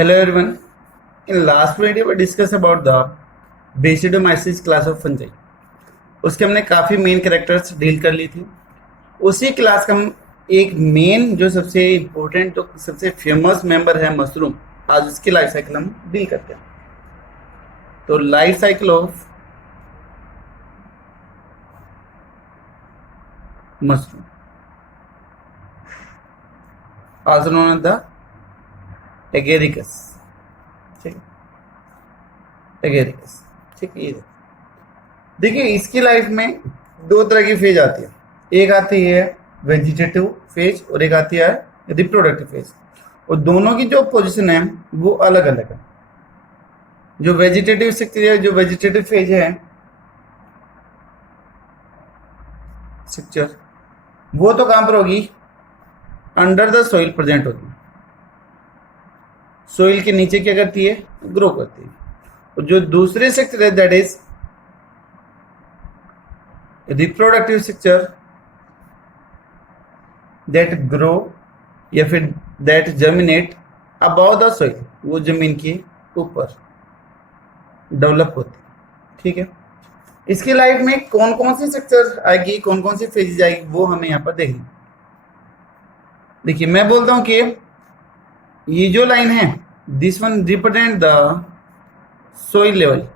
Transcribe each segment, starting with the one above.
Hello everyone. In last video we discussed about the Basidiomyces class of fungi. उसके हमने काफ़ी main characters deal कर ली थी. उसी क्लास का हम एक मेन जो सबसे इम्पोर्टेंट जो सबसे फेमस मेंबर है मशरूम, आज उसकी लाइफ साइकिल हम डील करते हैं. तो life cycle of mushroom also known as the agaricus. ठीक है, एगेरिकस. ठीक है, ये देखिए इसकी लाइफ में दो तरह की फेज आती है. एक आती है वेजिटेटिव फेज और एक आती है रिप्रोडक्टिव फेज. और दोनों की जो पोजीशन है वो अलग अलग है. जो वेजिटेटिव फेज है स्ट्रक्चर, वो तो कहां पर होगी? अंडर द सॉइल प्रेजेंट होगी. सोइल के नीचे क्या करती है? ग्रो करती है. और जो दूसरे स्ट्रक्चर है that is reproductive structure, that grow या फिर that germinate above the soil, वो जमीन के ऊपर डेवलप होती है. ठीक है, इसकी लाइफ में कौन कौन सी स्ट्रक्चर आएगी, कौन कौन सी फेजेज आएगी, वो हमें यहाँ पर देखनी. देखिए मैं बोलता हूं कि ये जो लाइन है this one represent the soil level.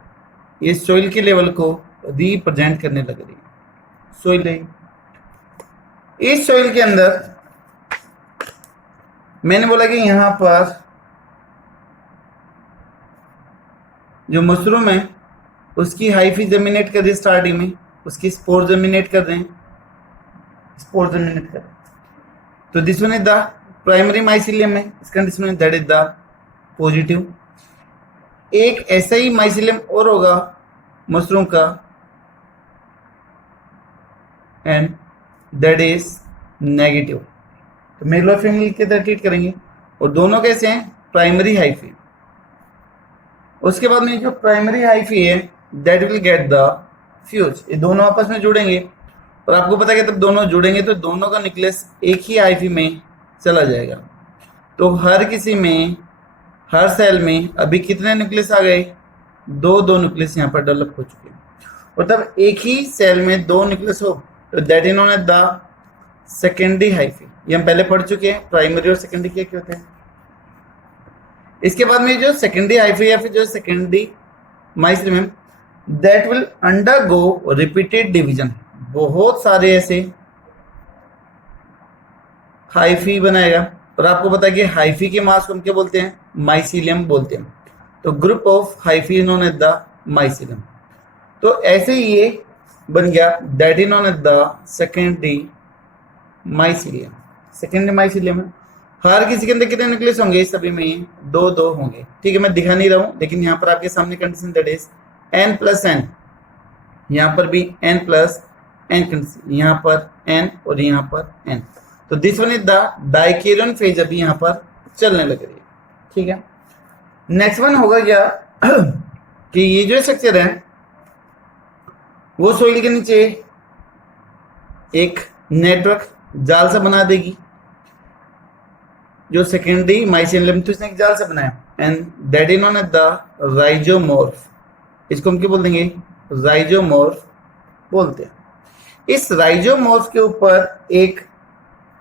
ये सोइल के लेवल को रिप्रेजेंट करने लग रही है. सोइल है, इस सोइल के अंदर मैंने बोला कि यहां पर जो मशरूम है उसकी हाइफी जर्मिनेट कर रही स्टार्टिंग में, उसकी स्पोर जर्मिनेट कर रहे हैं, स्पोर जर्मिनेट कर रहे हैं. तो this one is the primary mycelium है. इसका कंडीशन है दैट इज द पॉजिटिव. एक ऐसा ही माइसिलियम और होगा मशरूम का एंड दैट इज नेगेटिव. तो मेगलो फैमिली की तरह ट्रीट करेंगे. और दोनों कैसे हैं? Primary hyphae. उसके बाद में जो प्राइमरी हाइफी है that will get the fuse. ये दोनों आपस में जुड़ेंगे और आपको पता है कि तब दोनों जुड़ेंगे तो दोनों का न्यूक्लियस एक ही हाइफी में चला जाएगा. तो हर किसी में, हर सेल में अभी कितने न्यूक्लियस आ गए? दो न्यूक्लियस यहाँ पर डेवलप हो चुके हैं. और तब एक ही सेल में दो न्यूक्लियस हो तो that is known as the secondary hyphae. ये हम पहले पढ़ चुके हैं प्राइमरी और सेकेंडरी क्या होते हैं. इसके बाद में जो सेकेंडरी हाइफी या फिर जो secondary mycelium that will undergo repeated division. बहुत सारे ऐसे हाइफी बनाएगा. और आपको पता है कि हाइफी के मास को हम क्या बोलते हैं? माइसिलियम बोलते हैं. तो group of hyphae known as the mycelium. तो ऐसे ही ये बन गया that is known as the secondary mycelium. Secondary mycelium है. हर किसी के अंदर कितने न्यूक्लियस होंगे? सभी में दो होंगे. ठीक है, मैं दिखा नहीं रहा हूं लेकिन यहाँ पर आपके सामने कंडीशन दैट इज n+n. यहाँ पर भी n+n, यहाँ पर n और यहाँ पर n. तो this one is the dikaryon phase अभी यहाँ पर चलने लग रही है. ठीक है, नेक्स्ट वन होगा क्या कि ये जो स्ट्रक्चर है वो सोइल के नीचे एक नेटवर्क जाल से बना देगी. जो सेकेंडरी माइसिलियम तो इसने एक जाल से बनाया and that is known as the rhizomorph. इसको हम क्या बोल देंगे? राइजोमोर्फ बोलते हैं. इस राइजोमोर्फ के ऊपर एक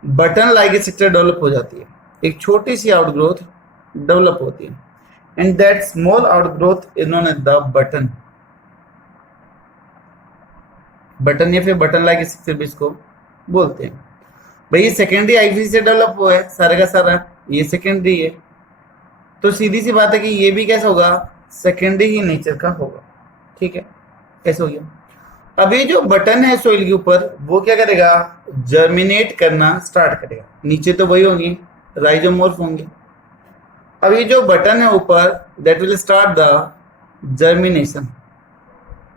बटन लाइक स्ट्रक्चर डेवलप हो जाती है. एक छोटी सी आउटग्रोथ डेवलप होती है and that small outgrowth is known as the button. Button या फिर बटन लाइक स्ट्रक्चर भी इसको बोलते हैं. भाई ये सेकेंडरी आईफी से डेवलप हुआ है सारे का सारा, ये सेकेंडरी है. तो सीधी सी बात है कि ये भी कैसा होगा? सेकेंडरी ही नेचर का होगा. ठीक है, कैसे हो गया? अब ये जो बटन है सोइल के ऊपर वो क्या करेगा? जर्मिनेट करना स्टार्ट करेगा. नीचे तो वही होंगी, राइजोमोर्फ होंगे. अब ये जो बटन है ऊपर that will start the germination.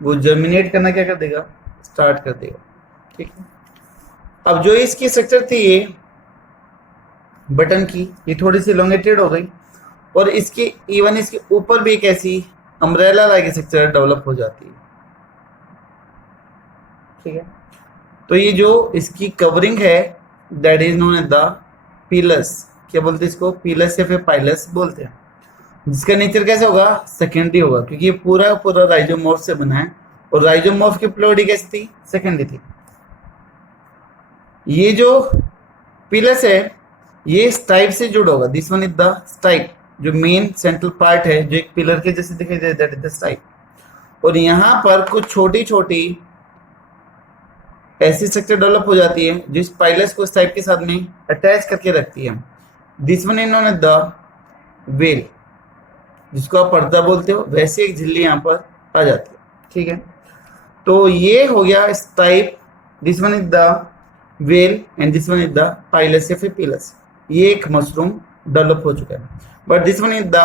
वो जर्मिनेट करना क्या कर देगा? स्टार्ट कर देगा. ठीक है, अब जो इसकी स्ट्रक्चर थी ये बटन की, ये थोड़ी सी लोंगेटेड हो गई और इसके इवन इसके ऊपर भी एक ऐसी अम्ब्रेला लाइक स्ट्रक्चर डेवलप हो जाती है. ठीक है, तो ये जो इसकी कवरिंग है that is known as the pileus. क्या बोलते हैं इसको? पीलस या फिर पाइलस बोलते हैं. जिसका नेचर कैसे होगा, सेकेंडरी होगा, क्योंकि ये पूरा पूरा राइजोमॉर्फ से बना है और राइजोमॉर्फ की प्लोडी कैसी थी, सेकेंडरी थी। ये जो पिलस है ये स्टाइप से जुड़ा होगा, this one is the stipe, जो मेन सेंट्रल पार्ट है जो एक पिलर के जैसे दिखाई दे, दैट इज द स्टाइप। और यहां पर कुछ छोटी छोटी ऐसी स्ट्रक्चर डेवलप हो जाती है जिस पाइलस को स्टाइप के साथ में अटैच करके रखती है। This one is known as the veil, जिसको आप पर्दा बोलते हो, वैसे एक झिल्ली यहाँ पर आ जाती है। ठीक है, तो ये हो गया stipe, this one is the well and this one is the pilus या फिर पिलस। ये एक मशरूम डेवलप हो चुका है, but this one is the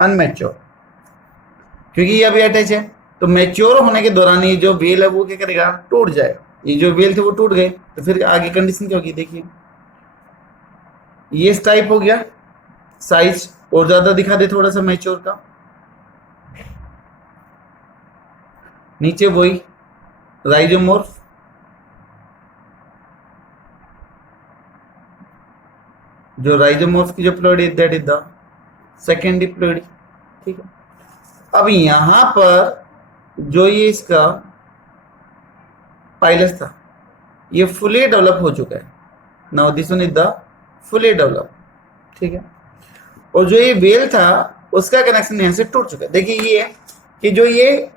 immature, क्योंकि ये अभी अटैच है। तो मैच्योर होने के दौरान ये जो वेल है वो क्या करेगा, टूट जाएगा। ये जो वेल थे वो टूट गए, तो फिर आगे कंडीशन क्या होगी, देखिए ये टाइप हो गया, साइज और ज्यादा दिखा दे थोड़ा सा मैच्योर का, नीचे वही राइजोमॉर्फ, जो राइजोमॉर्फ की जो प्लोइड है दैट इज द सेकेंडरी प्लोइड। ठीक है, अब यहां पर जो ये इसका पाइलस था ये फुली डेवलप हो चुका है, now this one is the fully develop. ठीक है, और जो ये वेल था उसका कनेक्शन यहां से टूट चुका है। देखिए ये है कि जो ये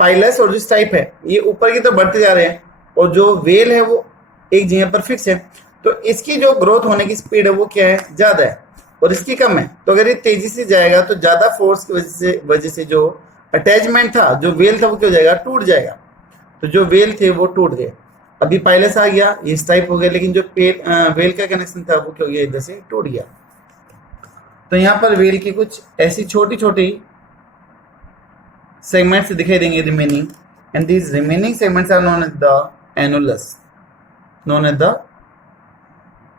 पाइलस और जिस टाइप है ये ऊपर की तरफ बढ़ते जा रहे हैं और जो वेल है वो एक जगह पर फिक्स है, तो इसकी जो ग्रोथ होने की स्पीड है वो क्या है, ज्यादा है और इसकी कम है। तो अगर ये तेजी से जाएगा तो ज्यादा फोर्स की वजह से जो अटैचमेंट था, जो वेल था वो क्या हो जाएगा, टूट जाएगा। तो जो वेल थे वो टूट गए, अभी पाइलस आ गया, ये टाइप हो गया, लेकिन जो वेल का कनेक्शन था वो क्या हो गया, इधर से टूट गया। तो यहाँ पर वेल की कुछ ऐसी छोटी छोटी सेगमेंट्स दिखाई देंगे remaining, and these remaining segments are known as the annulus, known as the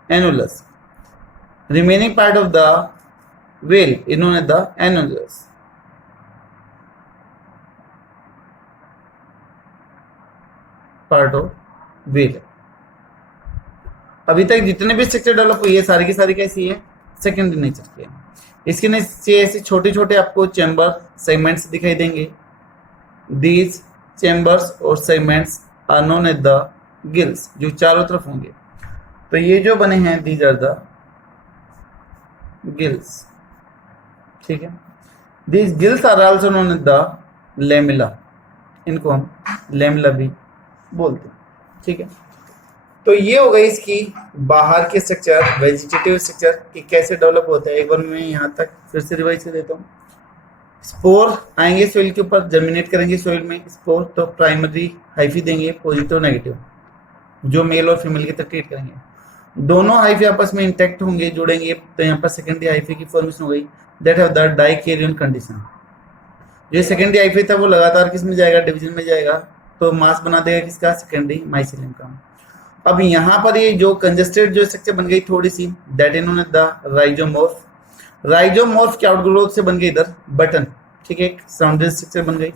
annulus. Remaining part of the whale is known as the annulus. Part of whale. अभी तक जितने भी स्ट्रक्चर डेवलप हुई है सारी की सारी कैसी है, सेकेंडरी नेचर की है। इसके नीचे ऐसे छोटे छोटे आपको चैम्बर सेगमेंट्स दिखाई देंगे, दीज चैम्बर्स और segments are known as the gills, जो चारों तरफ होंगे। तो ये जो बने हैं दीज आर द गिल्स। ठीक है, these gills are also known as the lamella, इनको हम लेमिला भी बोलते हैं। ठीक है, तो ये हो गई इसकी बाहर के स्ट्रक्चर, वेजिटेटिव स्ट्रक्चर कि कैसे डेवलप होता है। एक बार मैं यहाँ तक फिर से रिवाइज कर देता हूँ। स्पोर आएंगे सोइल के ऊपर, जर्मिनेट करेंगे सोइल में स्पोर, तो प्राइमरी हाइफी देंगे पॉजिटिव नेगेटिव, जो मेल और फीमेल की तरह ट्रीट करेंगे। दोनों हाइफी आपस में इंटैक्ट होंगे, जुड़ेंगे, तो यहाँ पर सेकेंडरी हाइफी की फॉर्मेशन हो गई, that have the dikaryon condition. जो सेकेंडरी हाइफी था वो लगातार किस में जाएगा, डिवीजन में जाएगा, तो मास बना देगा किसका, सेकेंडरी माइसिलियम का। अब यहाँ पर ये जो कंजेस्टेड जो स्ट्रक्चर बन गई थोड़ी सी, that is known as the rhizomorph. Rhizomorph के आउटग्रोथ से बन गई इधर बटन। ठीक है, एक साउंडेड स्ट्रक्चर बन गई।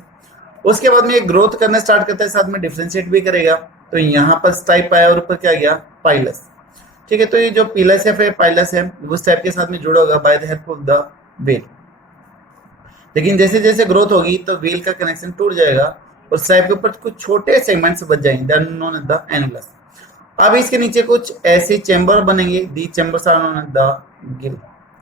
उसके बाद में ये ग्रोथ करना स्टार्ट करता है, साथ में डिफरेंशिएट भी करेगा, तो यहाँ पर स्टाइप आया और ऊपर क्या गया, पाइलस। ठीक है, तो ये जो पिलस है फिर पाइलस है वो टाइप के साथ में जुड़ा होगा by the help of the well. लेकिन जैसे जैसे ग्रोथ होगी तो वेल का कनेक्शन टूट जाएगा और स्टाइप के ऊपर कुछ छोटे सेगमेंट्स बच जाएंगे, that known as the annulus. अब इसके नीचे कुछ ऐसे चैम्बर बनेंगे, the chambers are known as the gill.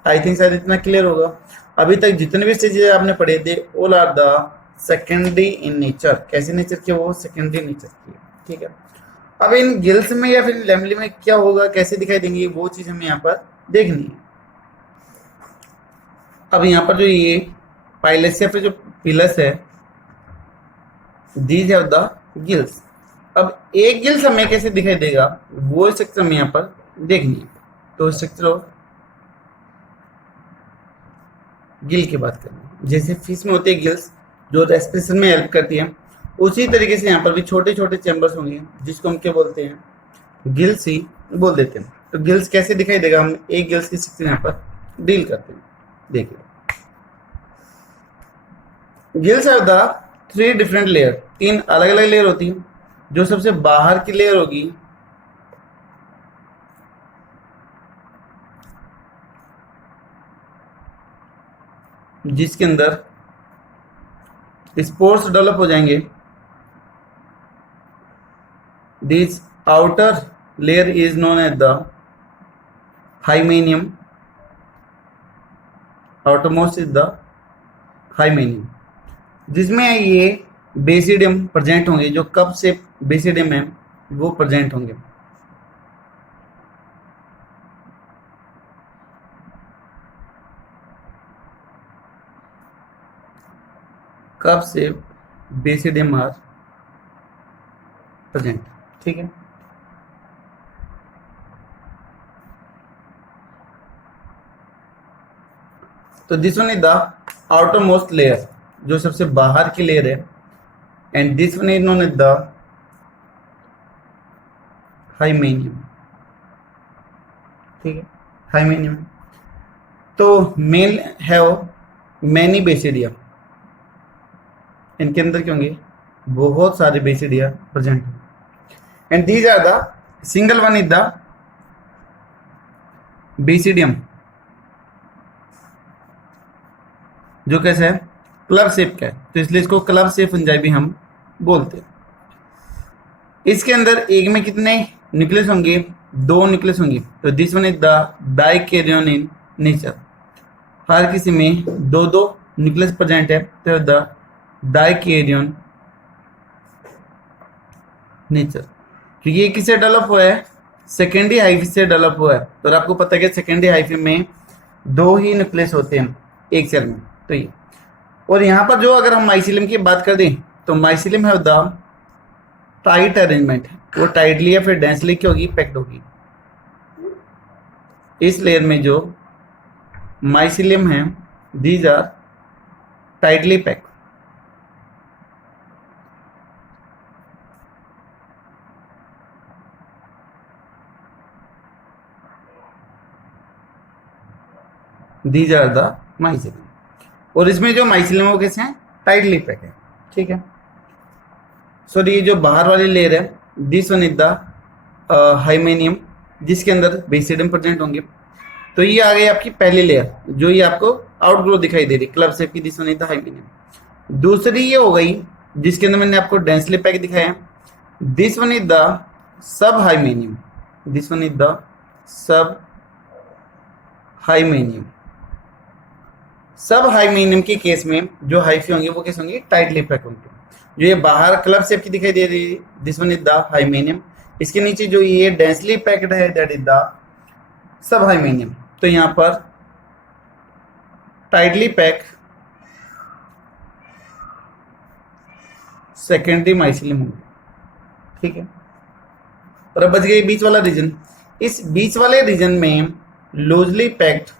I think शायद इतना क्लियर होगा। अभी तक जितने भी स्टेजेस आपने पढ़े थे all are the secondary in nature. कैसे नेचर के, वो सेकेंडरी नेचर की। ठीक है, अब इन गिल्स में या फिर लेमली में क्या होगा, कैसे दिखाई देंगे, वो चीज हमें यहाँ पर देखनी है। अब यहाँ पर जो ये पाइलस या फिर जो पिलस है, दीज हैव द गिल्स। अब एक गिल्स हमें कैसे दिखाई देगा वो स्ट्रक्चर हमें यहाँ पर देखनी है। तो स्ट्रक्चर गिल की बात करें, जैसे फिश में होती है गिल्स जो रेस्पिरेशन में हेल्प करती है, उसी तरीके से यहाँ पर भी छोटे छोटे चैम्बर्स होंगे जिसको हम क्या बोलते हैं, गिल्स ही बोल देते हैं। तो गिल्स कैसे दिखाई देगा, हम एक गिल्स की स्ट्रक्चर यहाँ पर डील करते हैं। देखिए, gills are the 3 different layer, 3 अलग अलग लेयर होती है। जो सबसे बाहर की लेयर होगी जिसके अंदर स्पोर्स डेवलप हो जाएंगे, this outer layer is known as the hymenium, outermost is the hymenium, जिसमें ये बेसिडियम प्रेजेंट होंगे, जो कप से बेसिडियम है वो प्रेजेंट होंगे। कप से बेसिडियम आर प्रेजेंट, ठीक है। तो this one is the outermost layer, जो सबसे बाहर की लेयर है, and this one is known as the hymenium, ठीक है, हाइमेनियम। तो मेल हैव मैनी बेसिडिया, इनके अंदर क्या होंगे, बहुत सारे basidia present, and these are the single one is the basidium, जो कैसे है, क्लब शेप का है, तो इसलिए इसको क्लब शेप फंजाई भी हम बोलते हैं। इसके अंदर एक में कितने न्यूक्लियस होंगे, 2 न्यूक्लियस होंगे, तो this one is the dikaryon in nature, हर किसी में 2 न्यूक्लियस प्रेजेंट है, तो द डाइकैरियन नेचर। तो ये किससे डेवलप हुआ है, सेकेंडरी हाइफी से डेवलप हुआ है। तो आपको पता है कि सेकेंडरी हाइफी में 2 ही न्यूक्लियस होते हैं एक सेल में, तो ये। और यहाँ पर जो अगर हम माइसिलियम की बात कर दें, तो माइसिलियम है द टाइट अरेंजमेंट, वो टाइटली या फिर डेंसली क्या होगी, पैक्ड होगी। इस लेयर में जो माइसिलियम है, these are tightly packed. These are the mycelium, और इसमें जो माइसिलियम है वो कैसे हैं, टाइटली पैक है, ठीक है। सो ये जो बाहर वाली लेयर है, this one is the hymenium, जिसके अंदर बेसिडियम प्रेजेंट होंगे। तो ये आ गई आपकी पहली लेयर, जो ये आपको आउटग्रो दिखाई दे रही, क्लब शेप की, this one is the hymenium. दूसरी ये हो गई जिसके अंदर मैंने आपको डेंसली पैक दिखाया, this one is the sub hymenium, this one is the sub hymenium. Sub hymenium के केस में जो हाइफी होंगे वो कैसे होंगे, टाइटली पैक होंगे। जो ये बाहर क्लब शेप की दिखाई दे रही है, this one is the hymenium, इसके नीचे जो ये डेंसली पैक्ड है, that is the sub hymenium. तो यहाँ पर टाइटली पैक सेकेंडरी माइसिलियम होंगे, ठीक है। और अब बच गई बीच वाला रीजन, इस बीच वाले रीजन में लूजली पैक्ड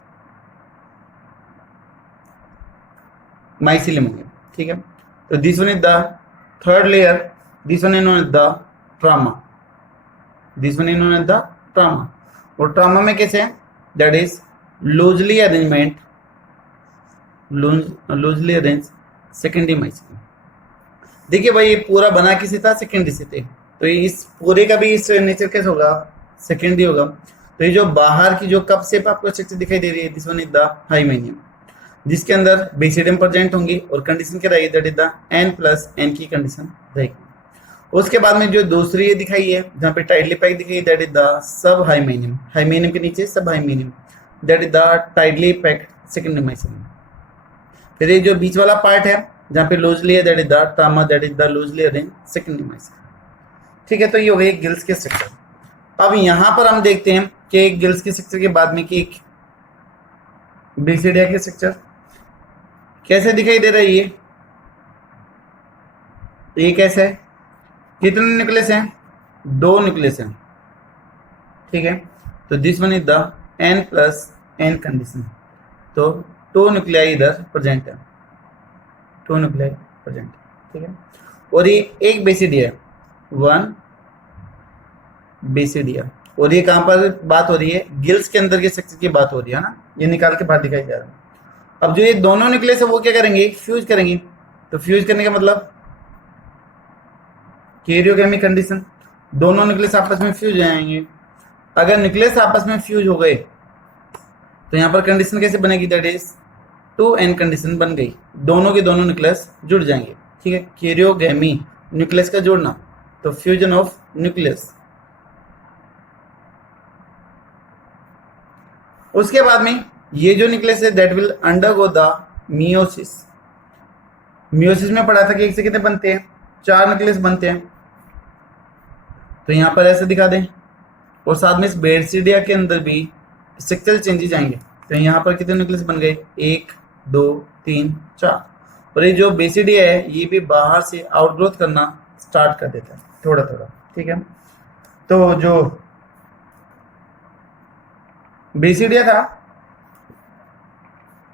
माइसिलियम होंगे, ठीक है। तो this one is the third layer, this one is known as the trama, this one is known as the trama. और ट्रामा में कैसे है, that is loosely arrangement, loosely arrange secondary mycelium. देखिए भाई, ये पूरा बना किसी था, सेकेंडरी से थे, तो इस पूरे का भी इस नेचर कैसे होगा, सेकेंडरी होगा। तो ये जो बाहर की जो कप शेप आपको स्ट्रक्चर दिखाई दे रही है, this one is the hymenium, जिसके अंदर बेसिडियम प्रेजेंट होंगी, और कंडीशन क्या रहेगी, दैट इज द n+n की कंडीशन रहेगी। उसके बाद में जो दूसरी ये दिखाई है, जहाँ पे टाइटली पैक दिखाई, that is the sub hymenium, hymenium के नीचे sub hymenium, that is the tightly packed secondary mycelium. फिर ये जो बीच वाला पार्ट है जहाँ पे लूजली है, that is the trauma, that is the loosely arrange secondary mycelium, ठीक है। तो ये हो गए गिल्स के स्ट्रक्चर। अब यहाँ पर हम देखते हैं कि गिल्स के स्ट्रक्चर के बाद में कि एक बेसिडिया के स्ट्रक्चर कैसे दिखाई दे रहा है। ये कैसे है, कितने न्यूक्लियस हैं, 2 न्यूक्लियस हैं, ठीक है। तो this one is the n+n condition, तो 2 न्यूक्लियाई इधर प्रेजेंट है, 2 न्यूक्लियाई प्रेजेंट, ठीक है। और ये एक बेसिडिया है, 1 बेसिडिया। और ये कहाँ पर बात हो रही है, गिल्स के अंदर के स्ट्रक्चर की बात हो रही है ना, ये निकाल के बाहर दिखाई जा रहा है। अब जो ये दोनों न्यूक्लियस है वो क्या करेंगे, फ्यूज करेंगे। तो फ्यूज करने का मतलब कैरियोकेमिक कंडीशन, दोनों न्यूक्लियस आपस में फ्यूज हो जाएंगे। अगर न्यूक्लियस आपस में फ्यूज हो गए तो यहाँ पर कंडीशन कैसे बनेगी, that is two n condition बन गई, दोनों के दोनों न्यूक्लियस जुड़ जाएंगे। ठीक है, कैरियोगैमी न्यूक्लियस का जोड़ना, तो फ्यूजन ऑफ न्यूक्लियस। उसके बाद में ये जो न्यूक्लियस है that will undergo the meiosis. Meiosis में पढ़ा था कि एक से कितने बनते हैं, 4 न्यूक्लियस बनते हैं, तो यहां पर ऐसे दिखा दें। और साथ में इस बेसिडिया के अंदर भी स्ट्रक्चरल चेंजेस आएंगे, तो यहां पर कितने न्यूक्लियस बन गए, 1 2 3 4। और ये जो बेसिडिया है ये भी बाहर से आउटग्रोथ करना स्टार्ट कर देता है थोड़ा थोड़ा। ठीक है, तो जो बेसिडिया था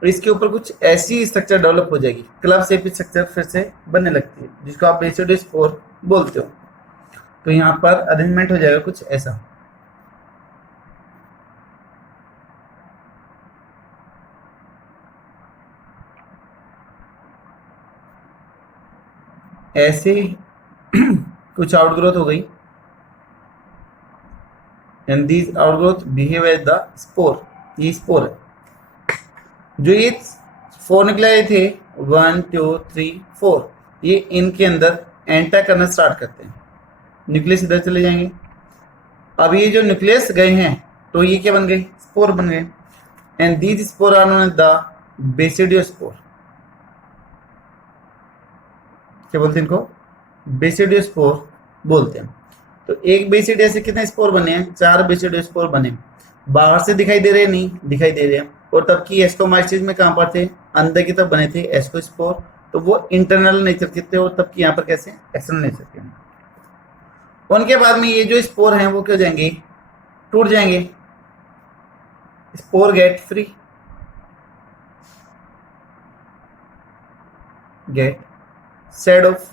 इसके ऊपर कुछ ऐसी स्ट्रक्चर डेवलप हो जाएगी, क्लब शेप स्ट्रक्चर फिर से बनने लगती है, जिसको आप बेसिडियोस्पोर बोलते हो। तो यहां पर अरेंजमेंट हो जाएगा कुछ ऐसा। ऐसे कुछ आउटग्रोथ हो गई, and this outgrowth behave as the spore. ये स्पोर है। जो ये 4 न्यूक्लियाई थे 1 2 3 4, ये इनके अंदर एंटर करना स्टार्ट करते हैं, न्यूक्लियस इधर चले जाएंगे। अब ये जो न्यूक्लियस गए हैं तो ये क्या बन गए, स्पोर बन गए, and these spore are known as the basidiospore. क्या बोलते हैं इनको, बेसिडियोस्पोर बोलते हैं। तो एक बेसिडिया से कितने स्पोर बने हैं, 4 बेसिडियोस्पोर बने। बाहर से दिखाई दे रहे हैं, नहीं दिखाई दे रहे हैं। और तब की एस्कोमाइसिस में कहां पर थे, अंदर की तरफ बने थे एस्कोस्पोर, तो वो इंटरनल नेचर के थे। और तब की यहाँ पर कैसे, एक्सटर्नल नेचर के। उनके बाद में ये जो स्पोर हैं वो क्या हो जाएंगे, टूट जाएंगे, spore get free, get shed off.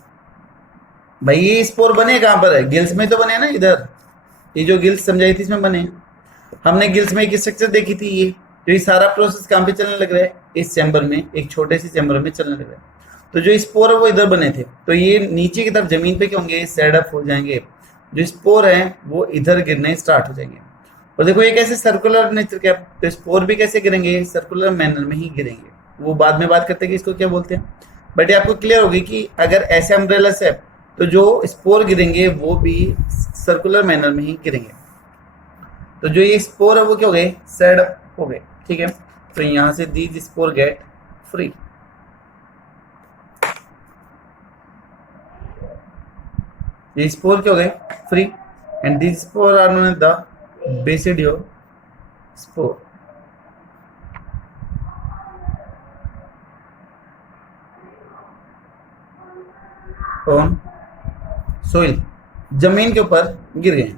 भाई ये स्पोर बने कहां पर है, गिल्स में तो बने ना इधर, ये जो गिल्स समझाई थी इसमें बने। हमने गिल्स में एक स्ट्रक्चर देखी थी, ये सारा प्रोसेस कहां पे चलने लग रहा है, इस चैम्बर में, एक छोटे से चैम्बर में चलने लग रहा है। तो जो स्पोर है वो इधर बने थे, तो ये नीचे की तरफ जमीन पे क्या होंगे, सेड अप हो जाएंगे। जो स्पोर है वो इधर गिरने स्टार्ट हो जाएंगे। और देखो ये कैसे सर्कुलर नेचर के, तो स्पोर भी कैसे गिरेंगे, सर्कुलर मैनर में ही गिरेंगे। वो बाद में बात करते हैं कि इसको क्या बोलते हैं, बट ये आपको क्लियर होगी कि अगर ऐसे अम्ब्रेला से तो जो स्पोर गिरेंगे वो भी सर्कुलर मैनर में ही गिरेंगे। तो जो ये स्पोर है वो क्या हो गए, सेड हो गए। ठीक है, तो यहां से दीज स्पोर गेट फ्री। ये स्पोर क्या हो गए, free, and these spore are known as the basidiospore. On soil, जमीन के ऊपर गिर गए।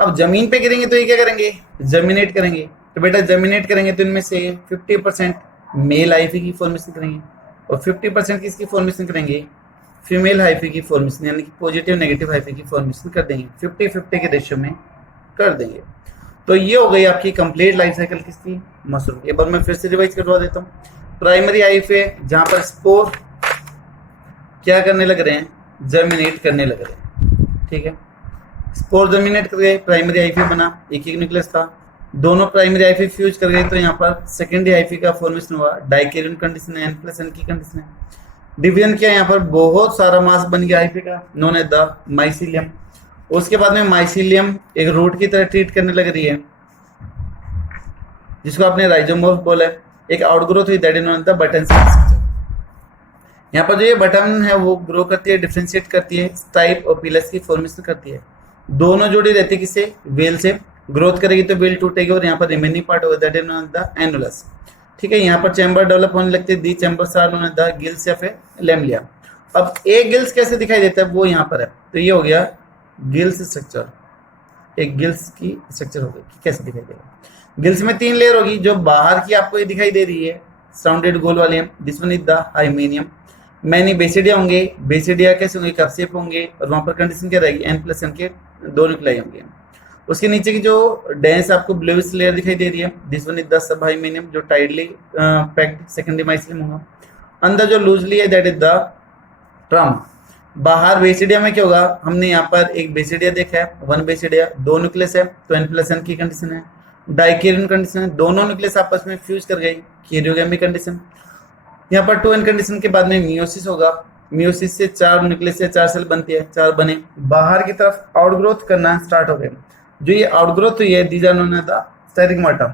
अब जमीन पे गिरेंगे तो ये क्या करेंगे, जर्मिनेट करेंगे। तो बेटा जर्मिनेट करेंगे तो इनमें से 50% मेल हाइफी की फॉर्मेशन करेंगे और 50% किसकी फॉर्मेशन करेंगे, फीमेल हाइफी की फॉर्मेशन, यानी कि पॉजिटिव नेगेटिव हाइफी की फॉर्मेशन कर देंगे, 50-50 के रेशियो में कर देंगे। तो ये हो गई आपकी कंप्लीट लाइफ साइकिल किसकी, मशरूम। एक बार मैं फिर से रिवाइज करवा देता हूँ। प्राइमरी हाइफे जहां पर स्पोर क्या करने लग रहे हैं, जर्मिनेट करने लग रहे हैं। ठीक है, स्पोर जर्मिनेट कर गए, प्राइमरी हाइफी बना, एक न्यूक्लियस था, दोनों प्राइमरी हाइफी फ्यूज कर गए, तो यहाँ पर सेकेंडरी हाइफी का फॉर्मेशन हुआ, डाइकेरियन कंडीशन है, N+N की कंडीशन है। डिवीजन किया, यहाँ पर बहुत सारा मास बन गया हाइफी का, नोन एज द माइसिलियम। उसके बाद में माइसिलियम एक रूट की तरह ट्रीट करने लग रही है, जिसको आपने राइजोमोर्फ बोला है। एक आउटग्रोथ हुई, that is known as the button structure. यहाँ पर जो ये बटन है वो ग्रो करती है, डिफ्रेंशिएट करती है, स्टाइप और पिलस की फॉर्मेशन करती है। दोनों जोड़ी रहती है किससे, वेल से। ग्रोथ करेगी तो वेल टूटेगी और यहाँ पर रिमेनिंग पार्ट होगा, that is known as the annulus. ठीक है, यहाँ पर चैम्बर डेवलप होने लगते हैं, the chambers are known as the gills या फिर लेमलिया। अब एक गिल्स कैसे दिखाई देता है, वो यहाँ पर है, तो ये हो गया गिल्स स्ट्रक्चर। एक गिल्स की स्ट्रक्चर हो गई, कैसे दिखाई देगा। गिल्स में 3 लेयर होगी, जो बाहर की आपको ये दिखाई दे रही है साउंडेड गोल वाले, this one is the hymenium. Many basidia होंगे, बेसिडिया कैसे होंगे, कप शेप होंगे, और वहां पर कंडीशन क्या रहेगी, N+N के 2 न्यूक्लियाई होंगे। उसके नीचे की जो डेंस आपको ब्लूइश लेयर दिखाई दे रही है, this one is the sub hymenium, जो टाइडली पैक्ड सेकेंडरी माइसिलियम होगा। अंदर जो लूजली है दैट इज द ट्रम। बाहर बेसिडिया में क्या होगा, हमने यहाँ पर एक बेसिडिया देखा है, 1 बेसिडिया, 2 न्यूक्लियस है, तो N+N की कंडीशन है। डाइकेरियन कंडीशन है, दोनों न्यूक्लियस आपस में फ्यूज कर गई, कैरियोगैमी कंडीशन। यहाँ पर 2n कंडीशन के बाद में मियोसिस होगा, मियोसिस से 4 न्यूक्लियस से 4 सेल बनती है, 4 बने, बाहर की तरफ आउटग्रोथ करना स्टार्ट हो गए। जो ये आउटग्रोथ हुई है these are known as the sterigmata,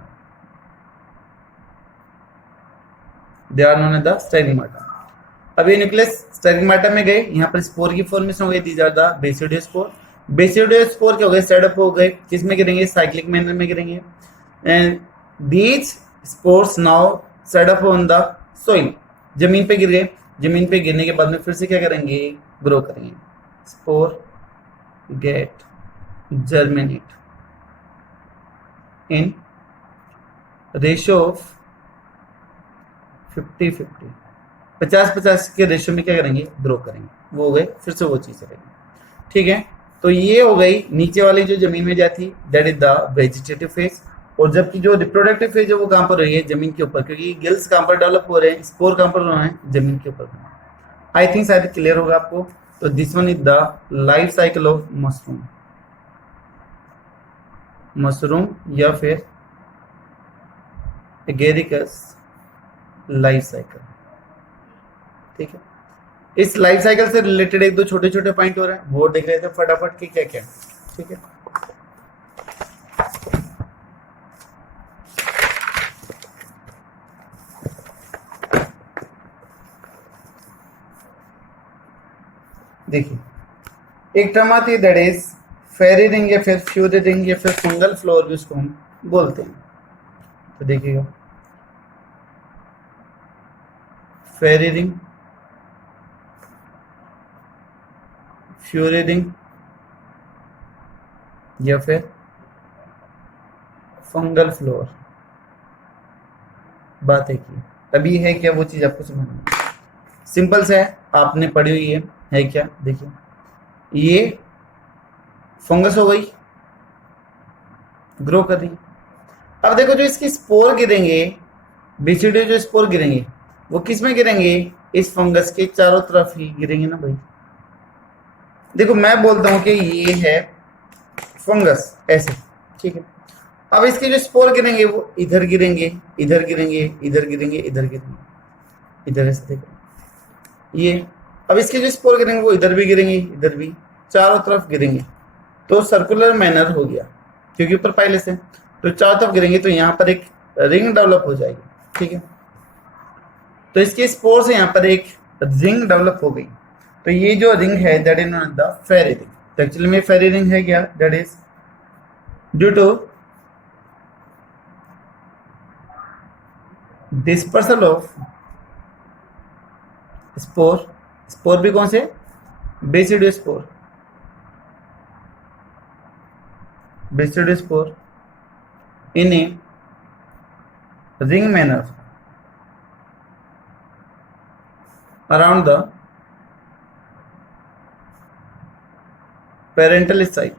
they are known as the sterigmata. अब ये न्यूक्लियस स्टेरिगमाटा में गए, यहाँ पर स्पोर की फॉर्मेशन हो गई, these are the basidiospore. Basidiospore क्या हो गए, सेटअप हो गए, किसमें गिरेंगे, साइक्लिक मैनर में गिरेंगे, and these spores now setup on the soil, जमीन पे गिर गए, जमीन पे गिरने के बाद में फिर से क्या करेंगे, ग्रो करेंगे। Spore get germinate in ratio of 50-50, 50-50 के रेशियो में क्या करेंगे, ग्रो करेंगे। वो हो गए, फिर से वो चीज करेंगे, ठीक है। तो ये हो गई नीचे वाली जो जमीन में जाती, that is the vegetative phase. और जबकि जो रिप्रोडक्टिव फेज है वो कहां पर रही है, जमीन के ऊपर, क्योंकि गिल्स कहां पर डेवलप हो रहे हैं, स्पोर कहां पर हो रहे हैं, जमीन के ऊपर। आई थिंक शायद क्लियर होगा आपको। तो this one is the life cycle of mushroom, mushroom या फिर एगेरिकस लाइफ साइकिल, ठीक है। इस लाइफ साइकिल से रिलेटेड एक दो छोटे छोटे पॉइंट हो रहे हैं, वो देख रहे थे फटाफट कि क्या क्या, ठीक है। देखिए, एक टर्म आती है दैट इज फेरी रिंग या फिर फ्यूरी रिंग या फिर फंगल फ्लोर भी उसको हम बोलते हैं। तो देखिएगा, फेरी रिंग, फ्यूरी रिंग या फिर फंगल फ्लोर, बात है कि अभी है क्या वो चीज आपको समझना सिंपल से है, आपने पढ़ी हुई है क्या। देखिए, ये फंगस हो गई, ग्रो कर रही। अब देखो, जो इसकी स्पोर गिरेंगे, बेसिडियो जो स्पोर गिरेंगे वो किस में गिरेंगे, इस फंगस के चारों तरफ ही गिरेंगे ना भाई। देखो, मैं बोलता हूं कि ये है फंगस ऐसे, ठीक है। अब इसके जो स्पोर गिरेंगे वो इधर गिरेंगे, इधर गिरेंगे, इधर गिरेंगे, इधर गिरेंगे, इधर ऐसे देखो ये। अब इसके जो स्पोर गिरेंगे वो इधर भी गिरेंगे, इधर भी, चारों तरफ गिरेंगे। तो सर्कुलर मैनर हो गया, क्योंकि ऊपर पाइलस है, तो चारों तरफ गिरेंगे तो यहाँ पर एक रिंग डेवलप हो जाएगी, ठीक है। तो इसके स्पोर से यहाँ पर एक रिंग डेवलप हो गई। तो ये जो रिंग है that is known as the fairy ring. तो एक्चुअली में फेरी रिंग है क्या, that is due to dispersal of spore, spore भी कौन से, basidiospore, basidiospore in a ring manner around the parental site,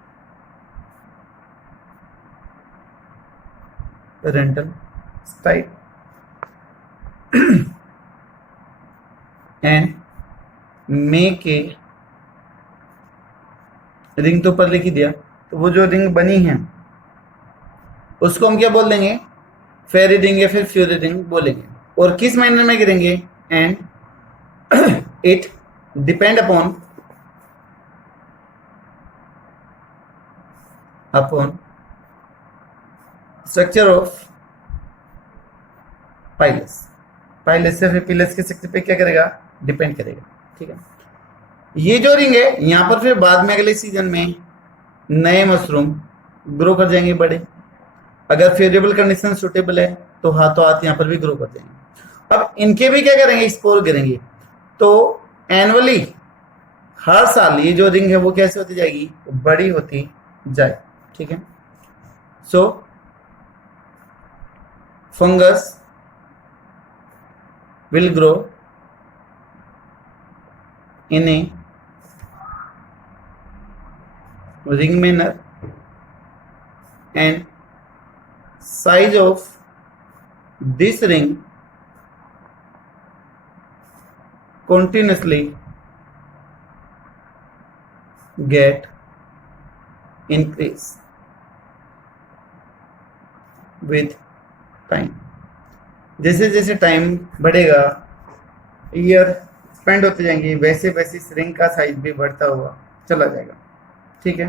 parental site and make a ring तो ऊपर लिख ही दिया, तो वो जो रिंग बनी है उसको हम क्या बोल देंगे, फेरी रिंग या फिर फ्यूरी रिंग बोलेंगे। और किस महीने में गिरेंगे, and it depend upon structure of pilus, pilus से फिर पिलस के स्ट्रक्चर पे क्या करेगा, डिपेंड करेगा, ठीक है। ये जो रिंग है यहाँ पर फिर बाद में अगले सीजन में नए मशरूम ग्रो कर जाएंगे बड़े, अगर फेवरेबल कंडीशन सुटेबल है तो हाथों हाथ यहाँ पर भी ग्रो कर जाएंगे। अब इनके भी क्या करेंगे, स्पोर गिरेंगे। तो एनुअली हर साल ये जो रिंग है वो कैसे होती जाएगी, बड़ी होती जाए, ठीक है। So fungus will grow in a ring manner and size of this ring continuously get increase with time। जैसे जैसे टाइम बढ़ेगा ईयर स्पेंड होते जाएंगे, वैसे वैसे श्रिंक का साइज भी बढ़ता हुआ चला जाएगा। ठीक है,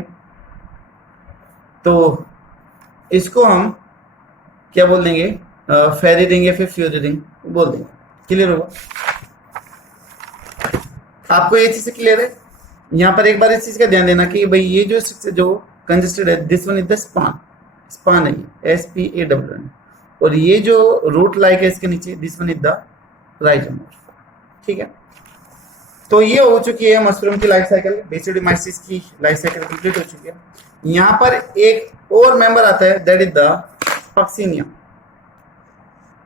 तो इसको हम क्या बोल देंगे, फेरी रिंग या फिर फ्यूरी रिंग बोल देंगे। क्लियर होगा आपको, ये चीज क्लियर है? यहाँ पर एक बार इस चीज का ध्यान देना कि भाई ये जो कंजेस्टेड है, this one is the span, span है ये, SPAN, और ये जो रूट लाइक है इसके नीचे, दिस वन इज द राइजोमर। ठीक है, तो ये हो चुकी है मशरूम की लाइफ साइकिल, बेसिडोमाइसिस की लाइफ साइकिल कंप्लीट हो चुकी है। यहाँ पर एक और मेंबर आता है, दैट इज द पक्सिनिया।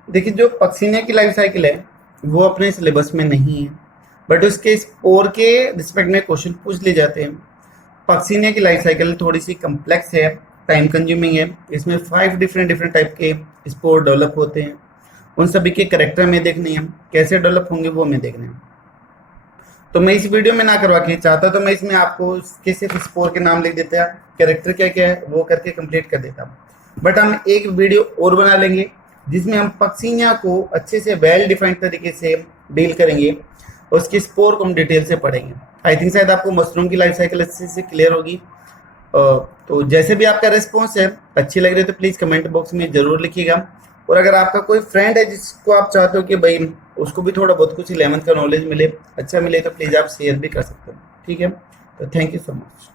देखिए जो पक्सिनिया की लाइफ साइकिल है वो अपने सिलेबस में नहीं है, बट उसके स्पोर के रिस्पेक्ट में क्वेश्चन पूछ लिए जाते हैं। पक्सिनिया की लाइफ साइकिल थोड़ी सी कम्प्लेक्स है, टाइम कंज्यूमिंग है, इसमें 5 डिफरेंट टाइप के स्पोर डेवलप होते हैं। उन सभी के करेक्टर में देखने हैं, कैसे डेवलप होंगे वो में देखने हैं। तो मैं इस वीडियो में ना करवा के चाहता तो मैं इसमें आपको उसके सिर्फ स्पोर के नाम लिख देता, कैरेक्टर क्या क्या है वो करके कंप्लीट कर देता। बट हम एक वीडियो और बना लेंगे जिसमें हम पक्सिनिया को अच्छे से वेल डिफाइंड तरीके से डील करेंगे, उसके स्पोर को हम डिटेल से पढ़ेंगे। आई थिंक शायद आपको मशरूम की लाइफ साइकिल अच्छे से क्लियर होगी। तो जैसे भी आपका रिस्पॉन्स है अच्छी लग रही है तो प्लीज़ कमेंट बॉक्स में ज़रूर लिखिएगा। और अगर आपका कोई फ्रेंड है जिसको आप चाहते हो कि भाई उसको भी थोड़ा बहुत कुछ 11th का नॉलेज मिले, अच्छा मिले, तो प्लीज़ आप शेयर भी कर सकते हो। ठीक है, तो थैंक यू सो मच।